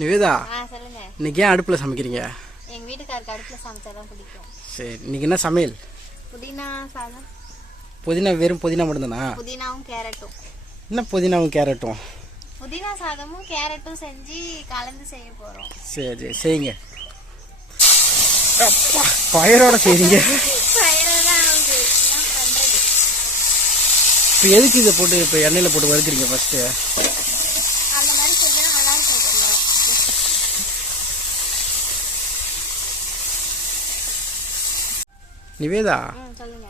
நிவேதா, சொல்லுங்க. இன்னைக்கு ஏன் அடுப்புல சமைக்கிறீங்க? எங்க வீட்டுக்காருக்கு அடுப்புல சமைச்சாதான் பிடிக்கும். சரி, இன்னைக்கு என்ன சமையல்? புதினா சாதம். புதினா, வெறும் புதினா மட்டும்தானா? புதினாவும் கேரட்டும். என்ன புதினாவும் கேரட்டும்? புதினா சாதமும் கேரட்டும் செஞ்சு கலந்து செய்ய போறோம். சரி செய்யுங்க. பயிரோட செய்றீங்க. இப்போ எதுக்கு இதை போட்டு இப்போ எண்ணெயில் போட்டு வறுக்கிறீங்க ஃபர்ஸ்ட்டு? அந்த மாதிரி செஞ்சா நல்லா இருக்கும். நிவேதா,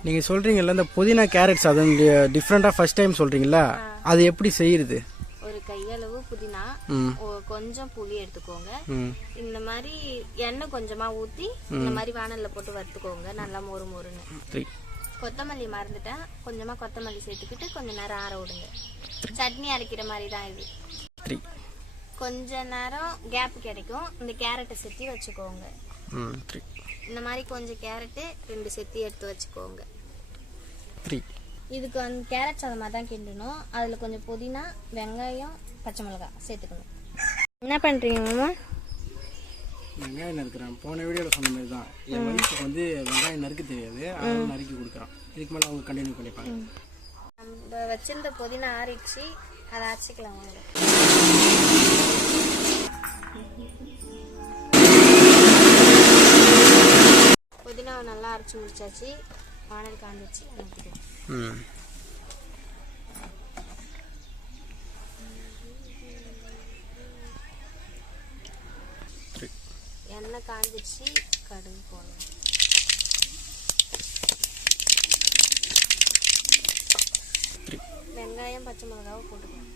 நீங்கள் சொல்கிறீங்கல்ல இந்த புதினா கேரட் சாதம் டிஃப்ரெண்ட்டாக ஃபர்ஸ்ட் டைம் சொல்கிறீங்களா, அது எப்படி செய்யுது? ஒரு கையளவு புதினா, கொஞ்சம் புளி எடுத்துக்கோங்க. இந்த மாதிரி எண்ணெய் கொஞ்சமா ஊற்றி இந்த மாதிரி வானல்ல போட்டு வறுத்துக்கோங்க, நல்லா மொறு மொறுன்னு. கொத்தமல்லி மறந்துட்டேன், கொஞ்சமா கொத்தமல்லி சேர்த்துக்கிட்டு கொஞ்ச நேரம் ஆற விடுங்க. சட்னி அரைக்கிற மாதிரி தான் இது. கொஞ்ச நேரம் கேப் கிடைக்கும். இந்த கேரட்டை செத்தி வச்சுக்கோங்க. இந்த மாதிரி கொஞ்சம் கேரட்டு 2 செத்தி எடுத்து வச்சுக்கோங்க. இதுக்கு வந்து கேரட் சாதம் மாதிரி தான் கிண்டணும். அதில் கொஞ்சம் புதினா, வெங்காயம், பச்சை மிளகாய் சேர்த்துக்கணும். என்ன பண்ணுறீங்க மாமா? வெங்காயம் நறுக்கிறேன். போன வீடியோவில் சொன்ன மாதிரி தான். என் வயசுக்கு வந்து வெங்காயம் நறுக்க தெரியாது, அதனால நறுக்கி கொடுக்குறான். இதுக்கு மேலே அவங்க கண்டினியூ பண்ணிப்பாங்க. நம்ம வச்சிருந்த புதினா ஆறிடுச்சு, அதை அரைச்சிக்கலாம். புதினாவை நல்லா அரைச்சி முடிச்சாச்சு. வானல் காஞ்சிச்சு. எண்ணெய் காஞ்சிச்சு, கடுகு போடணும். வெங்காயம், பச்சை மிளகாவை போட்டுக்கலாம்.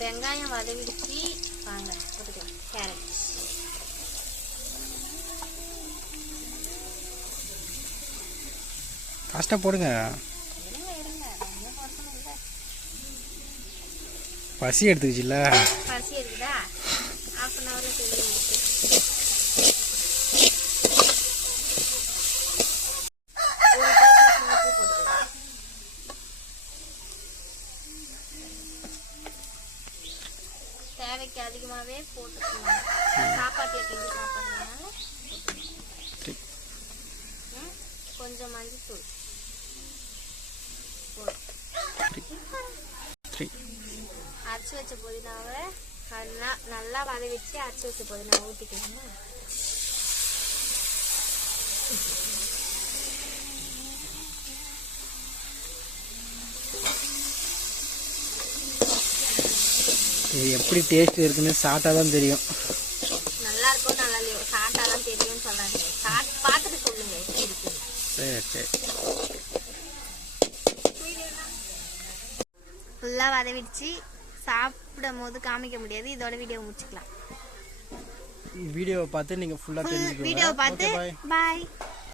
வெங்காயம் வதவிடுச்சு, வாங்க போட்டுக்கலாம் கேரட். ஃபாஸ்ட்டாக போடுங்க. பசி எடுத்துக்கிச்சுல்ல? பசி இருக்குதா? ½ அன் ஹவர்ல செய்ய முடிச்சு. தேவைக்கு அதிகமாகவே போட்டுக்கலாம். சாப்பாட்டில் கிண்டி சாப்பிட்றதுனால கொஞ்சம் மஞ்சள் அரைச்சி வச்ச புதினாவை நல்லா வதவிச்சு அரைச்சி வச்ச புதினாவை ஊற்றிக்கணும். இது எப்படி டேஸ்ட் இருக்குன்னு சாப்பிட்டா தான் தெரியும். நல்லா இருக்கும், நல்லா இல்லையோ சாப்பிட்டா தான் தெரியும்னு சொல்லாங்க. பார்த்துட்டு சொல்லுங்க எப்படி இருக்கு. சரி சரி. ஃபுல்லாக வதவிடுச்சு. சாப்பிடும் போது காமிக்க முடியாது, இதோட வீடியோ முடிச்சுக்கலாம். வீடியோவை பார்த்து நீங்கள் ஃபுல்லாக தெரிஞ்சுக்கோங்க. வீடியோவை பார்த்து பாய்.